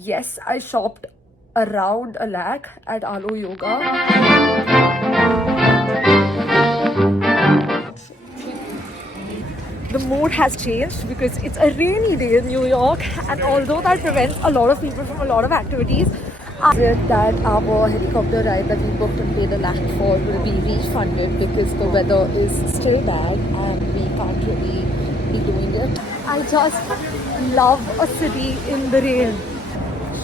Yes, I shopped around a lakh at Alo Yoga. The mood has changed because it's a rainy day in New York, and although that prevents a lot of people from a lot of activities, that our helicopter ride that we booked and paid a lakh for will be refunded because the weather is still bad and we can't really be doing it. I just love a city in the rain.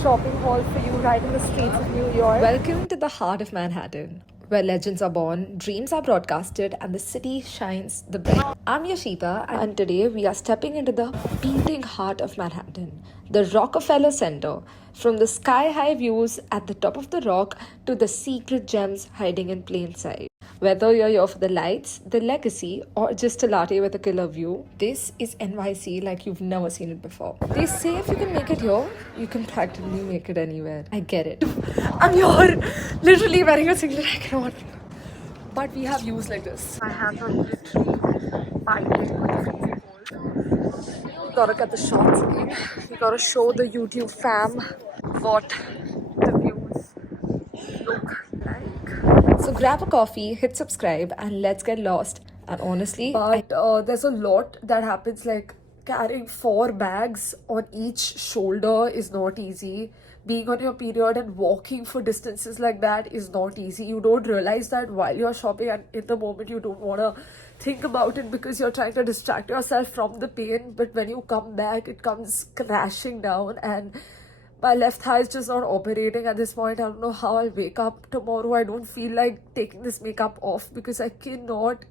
Shopping haul for you right in the streets of New York. Welcome to the heart of Manhattan, where legends are born, dreams are broadcasted, and the city shines the best. I'm Yashita, and today we are stepping into the beating heart of Manhattan, the Rockefeller Center. From the sky-high views at the top of the rock to the secret gems hiding in plain sight. Whether you're here for the lights, the legacy, or just a latte with a killer view, this is NYC like you've never seen it before. They say if you can make it here, you can practically make it anywhere. I get it. I'm here, literally wearing a singlet. I cannot. But we have views like this. My hands are literally biting with the freezing cold. You gotta get the shots in. You gotta show the YouTube fam what the views look like. So grab a coffee, hit subscribe, and let's get lost. And honestly, but there's a lot that happens, like carrying 4 bags on each shoulder is not easy. Being on your period and walking for distances like that is not easy. You don't realize that while you're shopping, and in the moment you don't want to think about it because you're trying to distract yourself from the pain. But when you come back, it comes crashing down, and my left thigh is just not operating at this point. I don't know how I'll wake up tomorrow. I don't feel like taking this makeup off because I cannot.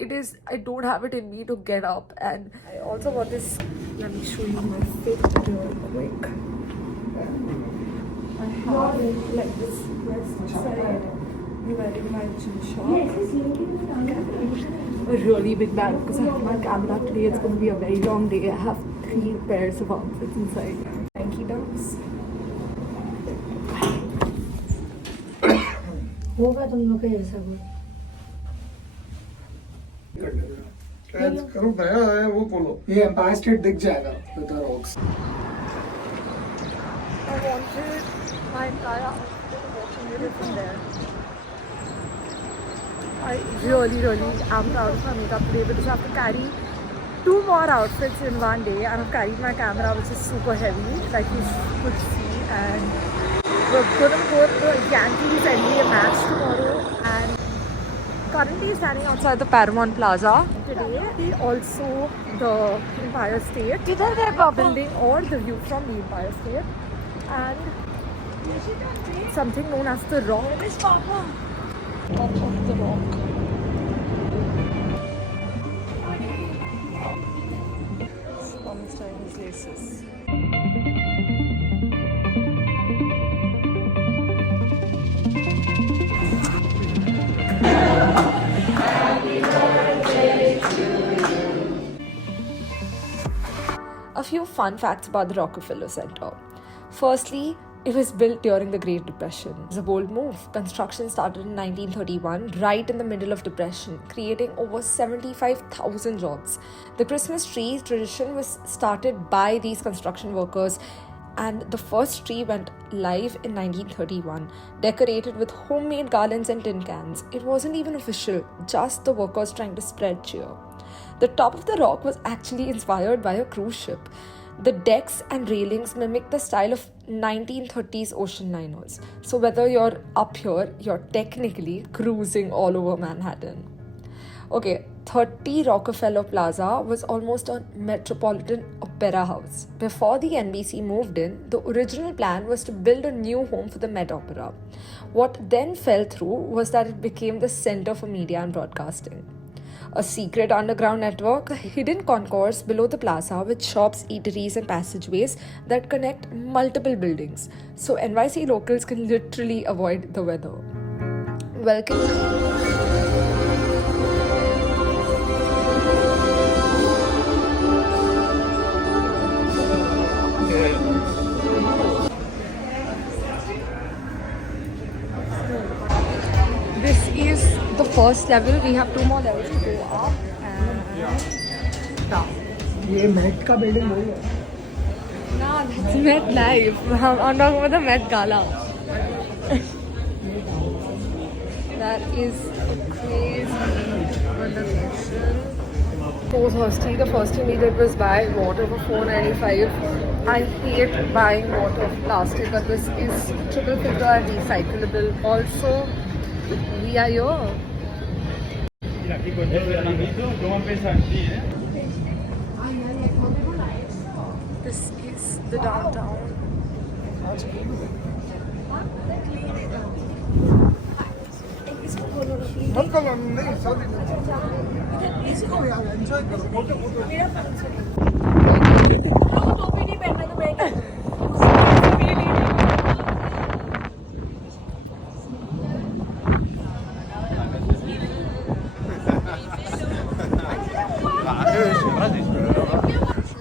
I don't have it in me to get up. And I also got this. Let me show you my fit real quick. I have it like this west side. I'm wearing my gym shorts. A really big bag because I have my camera today. It's going to be a very long day. I have 3 pairs of outfits inside. Nike Dunks. होगा तुम लोग का ऐसा कुछ करो नया है वो बोलो ये एम्पायर स्टेट दिख जाएगा with the rocks I wanted my entire outfit watching it from there. I really am proud of my makeup today because I have to carry 2 more outfits in one day, and I've carried my camera, which is super heavy, like you could see, and we're gonna go to the Yankees NBA match tomorrow, and currently standing outside the Paramount Plaza. Today, also the Empire State building, or the view from the Empire State, and something known as the Rock. Top of the Rock. Someone's tying his laces. A few fun facts about the Rockefeller Center. Firstly, it was built during the Great Depression. It was a bold move. Construction started in 1931, right in the middle of Depression, creating over 75,000 jobs. The Christmas tree tradition was started by these construction workers, and the first tree went live in 1931, decorated with homemade garlands and tin cans. It wasn't even official, just the workers trying to spread cheer. The top of the rock was actually inspired by a cruise ship. The decks and railings mimic the style of 1930s ocean liners. So whether you're up here, you're technically cruising all over Manhattan. Okay, 30 Rockefeller Plaza was almost a metropolitan opera house. Before the NBC moved in, the original plan was to build a new home for the Met Opera. What then fell through was that it became the center for media and broadcasting. A secret underground network, hidden concourse below the plaza with shops, eateries, and passageways that connect multiple buildings, so NYC locals can literally avoid the weather. Welcome. This is the first level. We have 2 more levels to go up and down. ये met का building वही है Met Live. I'm talking about the Met Gala. That is a crazy location. So thirsty. The first thing we did was buy water for $4.95. I hate buying water of plastic, but this is triple filter and recyclable. Also, we are here. This is the downtown.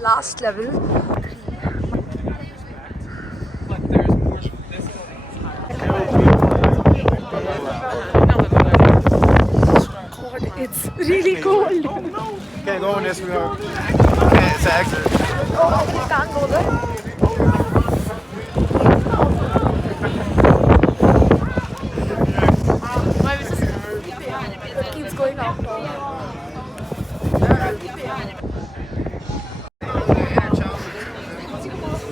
Last level. God, it's really cold. Can't go in this. It's an accident. Oh, we can't go there. It keeps going up.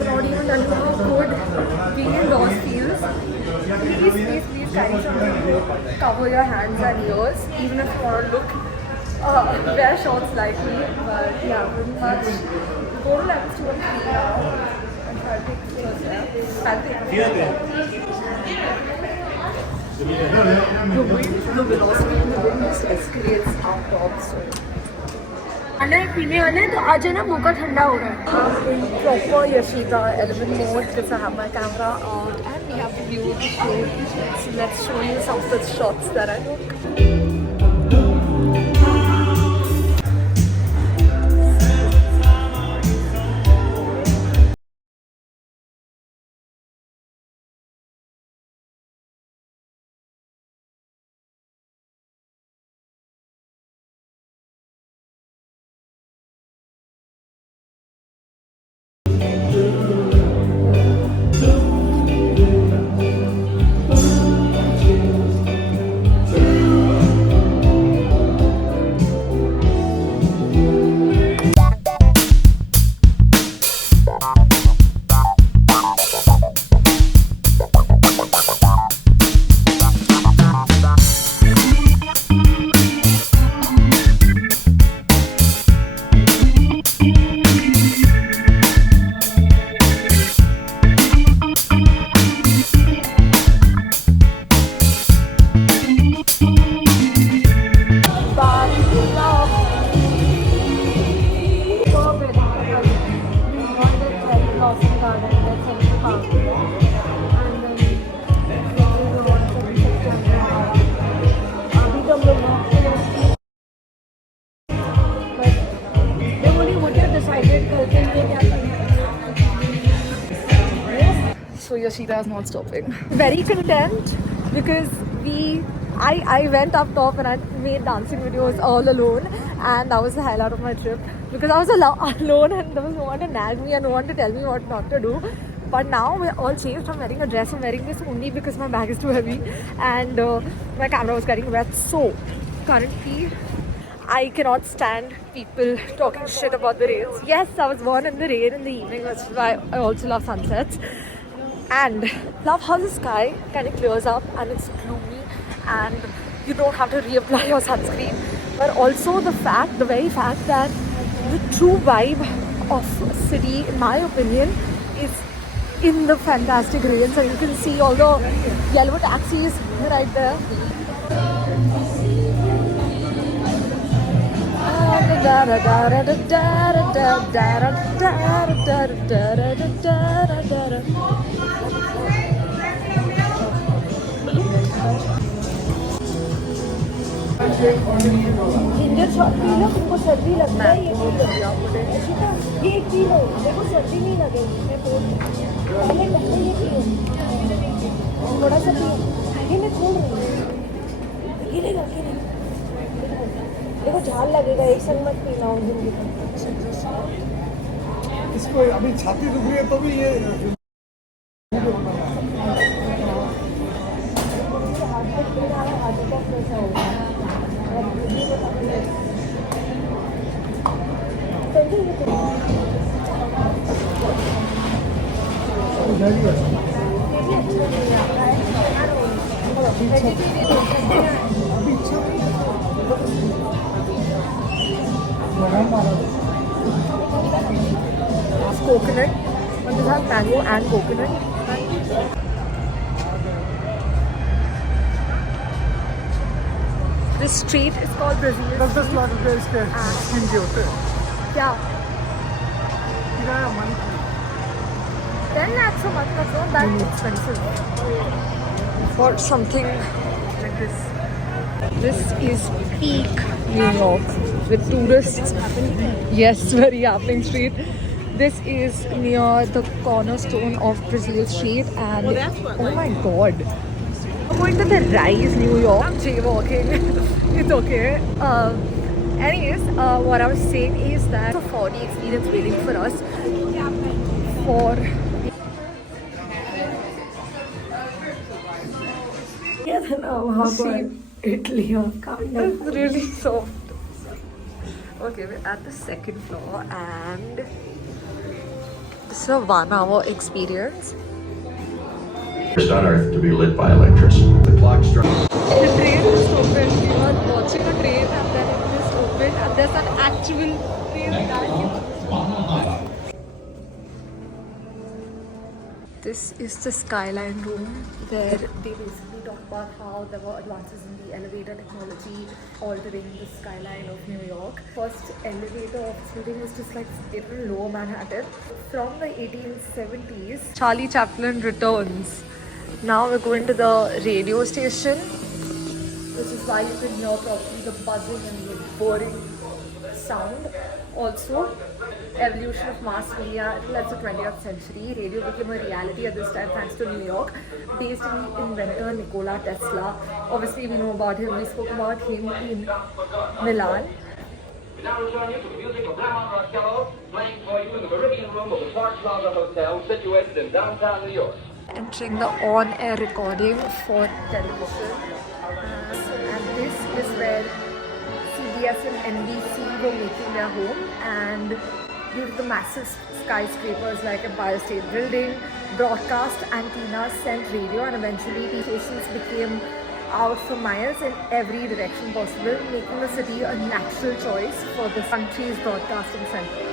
Not even done how good being indoors feels. Please carry something to cover your hands and ears, even if you want to look wear shorts lightly. But yeah, pretty much go to levels 2 and 3 now and try to take pictures there. The velocity in the wind just escalates up top. So पीने वाले तो आज है ना मुँह का ठंडा हो रहा है. I'm in proper Yashita element mode because I have my camera out and we have the view to show. So let's show you some of the shots that I took. So Yashita is not stopping. Very content because I went up top and I made dancing videos all alone, and that was the highlight of my trip because I was alone and there was no one to nag me and no one to tell me what not to do. But now we're all changed. I'm wearing a dress. I'm wearing this only because my bag is too heavy and my camera was getting wet. So currently I cannot stand people talking shit about the rains. Yes, I was born in the rain in the evening, which is why I also love sunsets. And love how the sky kind of clears up and it's gloomy and you don't have to reapply your sunscreen. But also the very fact that the true vibe of a city, in my opinion, is in the fantastic rains. And you can see all the yellow taxis right there. Ginger shot पी लो, तुमको सर्दी लगता है ये नहीं लग रहा मुझे. ये एक पी लो, देखो सर्दी नहीं लगेगी. मैं बोल पहले ये पियो, थोड़ा सा पियो. ये मैं खोल रही हूँ. गिरेगा देखो झाल लगेगा. एक संग मत पीना उस दिन. इसको अभी छाती दुख रही है तो भी ये It's coconut. And this has mango and coconut. This street is called Brazilian. 10 lakh रुपए इसके स्किन के होते हैं क्या? किराया मन 10 lakhs a month, that's not that expensive for something like this. This is peak New York with tourists. Yes, very happening street. This is near the cornerstone of Brazil Street, and oh my god, I'm going to the Rise New York. I'm jaywalking. It's okay. Anyways, what I was saying is that a 4D experience waiting for us for. Italy or kind of. It's really soft. Okay, we're at the second floor, and this is a 1 hour experience. First on Earth to be lit by electricity. The clock struck. The train is open. We were watching a train, and then it just opened, and there's an actual train that. This is the Skyline room where they basically talk about how there were advances in the elevator technology altering the skyline of New York. First elevator office building was just like in Lower Manhattan. From the 1870s, Charlie Chaplin returns. Now we're going to the radio station, which is why you can hear probably the buzzing and the boring sound. Also, evolution of mass media led the 20th century. Radio became a reality at this time thanks to New York, based on the inventor Nikola Tesla. Obviously, we know about him. We spoke about him in Milan. Now return you to the music of Lamont Roscoe, playing for you in the Caribbean room of the Park Plaza Hotel, situated in downtown New York. Entering the on-air recording for television. And this is where CBS and NBC were making their home, and due to the massive skyscrapers like Empire State Building, broadcast antennas sent radio, and eventually the stations became out for miles in every direction possible, making the city a natural choice for the country's broadcasting center.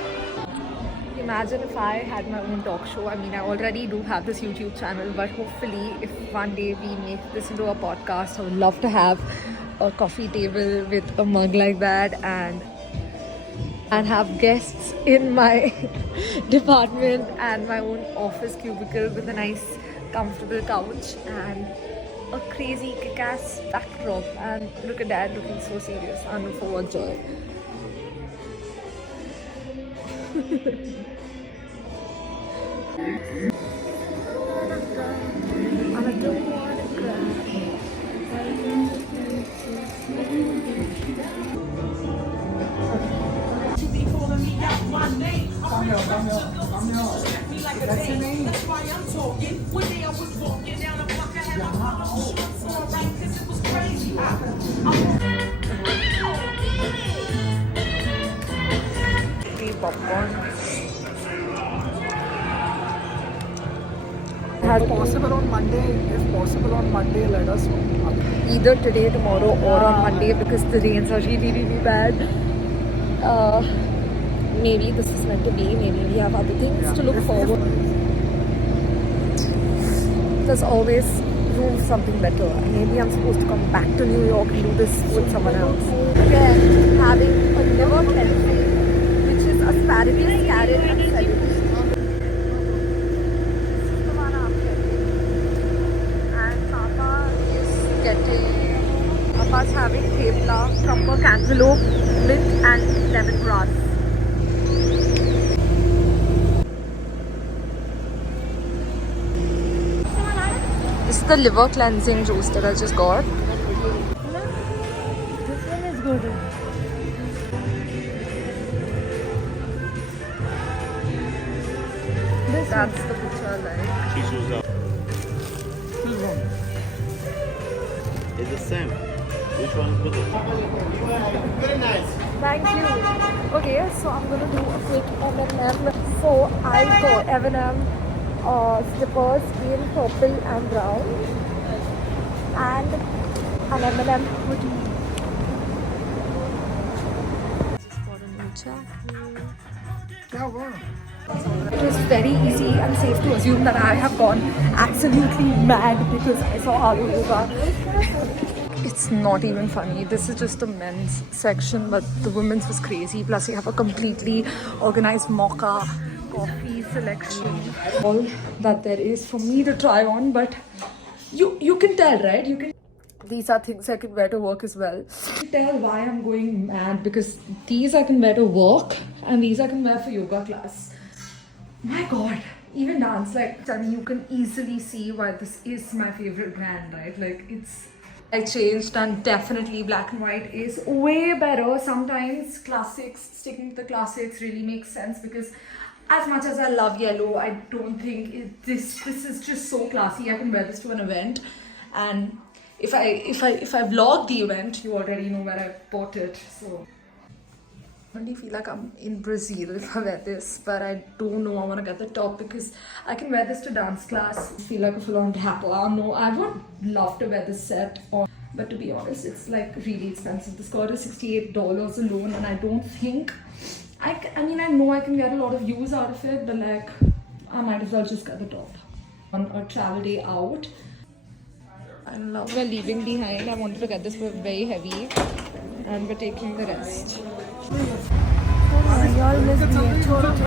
Imagine if I had my own talk show. I mean, I already do have this YouTube channel, but hopefully if one day we make this into a podcast, I would love to have a coffee table with a mug like that, and have guests in my department and my own office cubicle with a nice comfortable couch and a crazy kick-ass backdrop. And look at Dad looking so serious. And for what joy. And I don't want to cry. Popcorn. If possible on Monday, let us know. Either today, tomorrow, or on Monday, because the rains are really, really bad. Maybe this is meant to be. Maybe we have other things to look forward. There's always room for something better. Maybe I'm supposed to come back to New York and do this with someone else. Again, having a liver cleansing, which is asparagus, carrot, and celery. Papa's having thepla, proper cantaloupe, mint and lemongrass. This is the liver cleansing juice that I just got. This one is good. It's the same. Which one is better? Very nice. Thank you. Okay, so I'm gonna do a quick M&M. So I got M&M slippers in purple and brown, and an M&M hoodie. For a new jacket. It was very easy and safe to assume that I have gone absolutely mad because I saw Alu Yoga. It's not even funny. This is just the men's section, but the women's was crazy. Plus, you have a completely organized mocha coffee selection. All that there is for me to try on, but you can tell, right? You can. These are things I can wear to work as well. You can tell why I'm going mad because these I can wear to work and these I can wear for yoga class. My god, even dance, like, I mean, you can easily see why this is my favorite brand, right? Like, I changed, and definitely black and white is way better. Sometimes classics, sticking to the classics really makes sense because as much as I love yellow, I don't think this is just so classy. I can wear this to an event, and if I vlog the event, you already know where I bought it, so. I really feel like I'm in Brazil if I wear this, but I don't know. I want to get the top because I can wear this to dance class. I feel like a full-on rapper. No, I would love to wear this set on, but to be honest, it's like really expensive. The skirt is $68 alone, and I don't think I mean, I know I can get a lot of use out of it, but like I might as well just get the top on a travel day out. I love we're leaving behind. I wanted to get this, but very heavy, and we're taking the rest. Y'all miss me.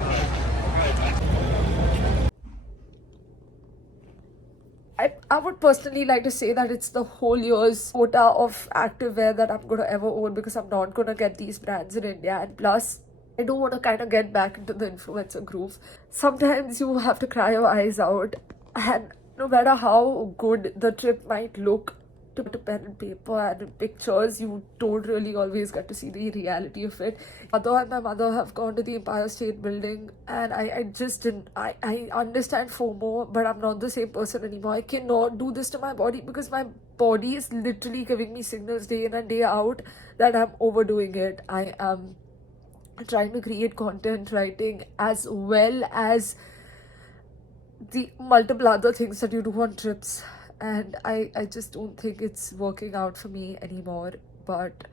I would personally like to say that it's the whole year's quota of activewear that I'm going to ever own because I'm not going to get these brands in India. And plus, I don't want to kind of get back into the influencer groove. Sometimes you have to cry your eyes out, and no matter how good the trip might look to pen and paper and in pictures, you don't really always get to see the reality of it. Mother and my mother have gone to the Empire State Building, and I just didn't. I understand FOMO, but I'm not the same person anymore. I cannot do this to my body because my body is literally giving me signals day in and day out that I'm overdoing it. I am trying to create content, writing, as well as the multiple other things that you do on trips, and I just don't think it's working out for me anymore. But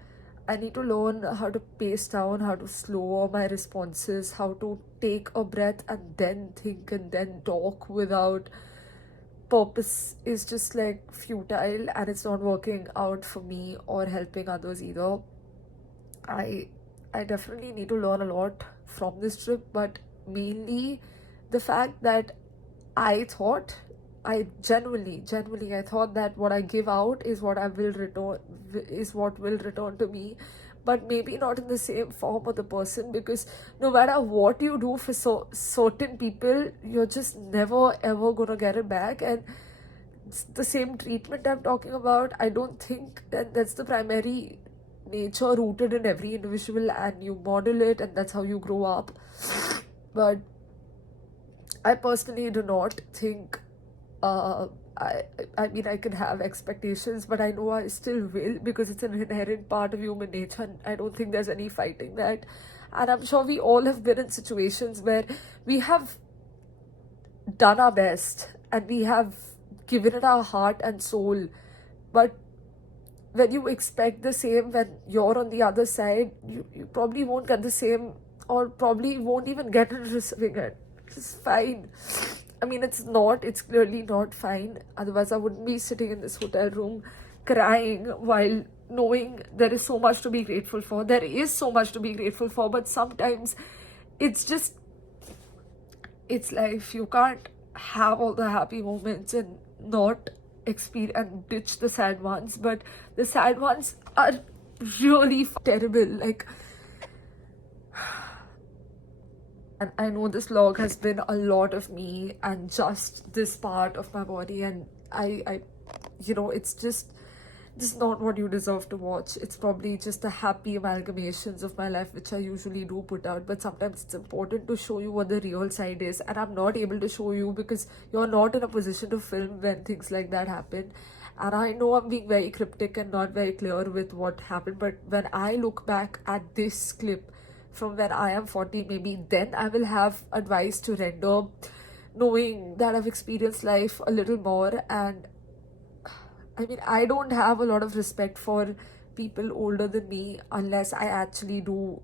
I need to learn how to pace down, how to slow my responses, how to take a breath and then think and then talk without purpose. Is just like futile, and it's not working out for me or helping others either. I definitely need to learn a lot from this trip, but mainly the fact that I genuinely I thought that what I give out is what will return to me, but maybe not in the same form of the person, because no matter what you do for certain people, you're just never ever gonna get it back. And it's the same treatment I'm talking about. I don't think that's the primary nature rooted in every individual, and you model it, and that's how you grow up. But I personally do not think I mean, I can have expectations, but I know I still will because it's an inherent part of human nature, and I don't think there's any fighting that. And I'm sure we all have been in situations where we have done our best and we have given it our heart and soul, but when you expect the same when you're on the other side, you probably won't get the same, or probably won't even get it receiving it. It's fine. I mean, it's clearly not fine. Otherwise, I wouldn't be sitting in this hotel room crying while knowing there is so much to be grateful for. There is so much to be grateful for, but sometimes it's life. You can't have all the happy moments and not experience and ditch the sad ones. But the sad ones are really terrible. Like, and I know this vlog has been a lot of me and just this part of my body, and I it's just this is not what you deserve to watch. It's probably just the happy amalgamations of my life, which I usually do put out, but sometimes it's important to show you what the real side is, and I'm not able to show you because you're not in a position to film when things like that happen. And I know I'm being very cryptic and not very clear with what happened, but when I look back at this clip from when I am 40, maybe then I will have advice to render, knowing that I've experienced life a little more. And I mean, I don't have a lot of respect for people older than me unless I actually do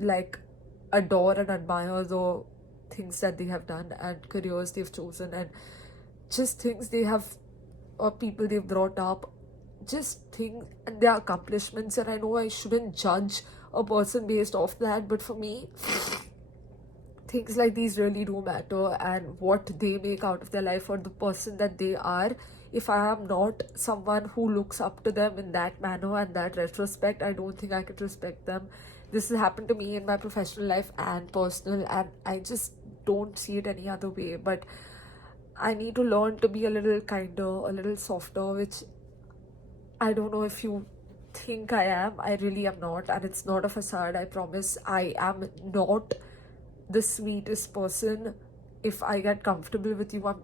like adore and admire the things that they have done and careers they've chosen and just things they have or people they've brought up, just things and their accomplishments. And I know I shouldn't judge a person based off that, but for me, things like these really do matter, and what they make out of their life or the person that they are. If I am not someone who looks up to them in that manner and that retrospect, I don't think I could respect them. This has happened to me in my professional life and personal, and I just don't see it any other way. But I need to learn to be a little kinder, a little softer, which I don't know if you think I am. I really am not, and it's not a facade, I promise. I am not the sweetest person. If I get comfortable with you, I'm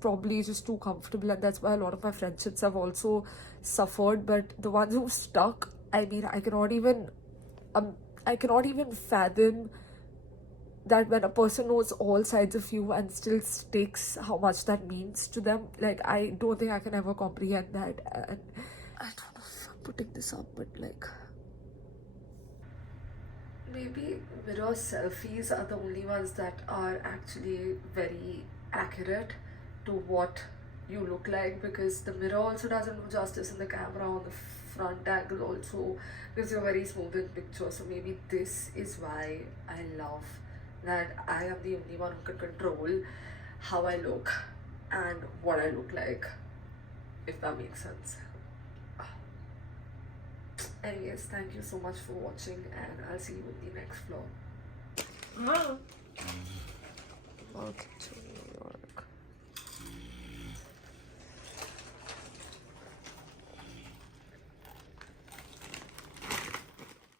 probably just too comfortable, and that's why a lot of my friendships have also suffered. But the ones who stuck, I mean, I cannot even fathom that when a person knows all sides of you and still sticks, how much that means to them. Like, I don't think I can ever comprehend that. And I don't know if I'm putting this up, but like, maybe mirror selfies are the only ones that are actually very accurate to what you look like, because the mirror also doesn't do justice in the camera. On the front angle also gives you a very smooth in picture. So maybe this is why I love that I am the only one who can control how I look and what I look like, if that makes sense. Anyways, thank you so much for watching, and I'll see you in the next vlog. Okay.